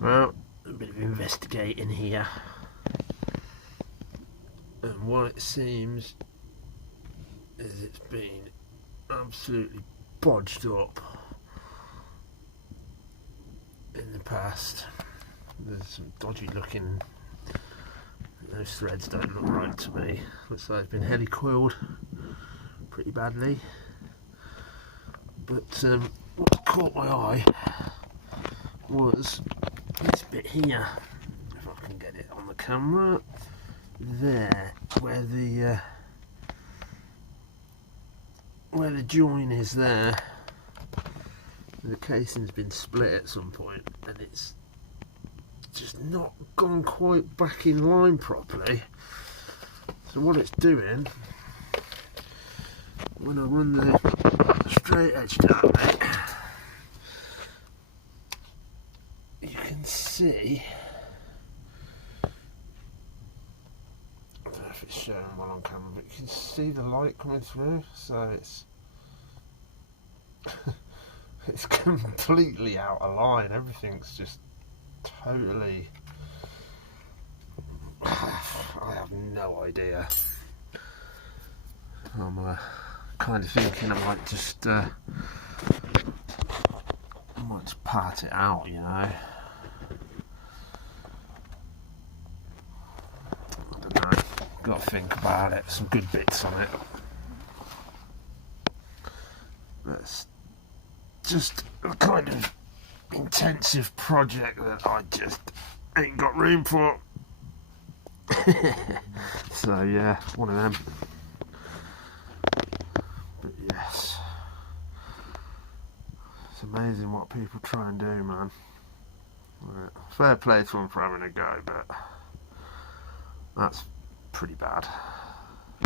Well, a bit of investigating here, and what it seems is it's been absolutely bodged up in the past. There's some dodgy looking, those threads don't look right to me. Looks like it's been helicoiled pretty badly. But what caught my eye was this bit here, if I can get it on the camera, there, where the join is there. The casing's been split at some point and it's just not gone quite back in line properly. So what it's doing, when I run the straight edge down it, you can see, I don't know if it's showing well on camera, but you can see the light coming through, so it's it's completely out of line. Everything's just totally, I have no idea. I'm kind of thinking I might just part it out, you know. I don't know, got to think about it. Some good bits on it. That's just a kind of intensive project that I just ain't got room for. So yeah, one of them. But yes, it's amazing what people try and do, man. Right. Fair play to them for having a go, but that's pretty bad.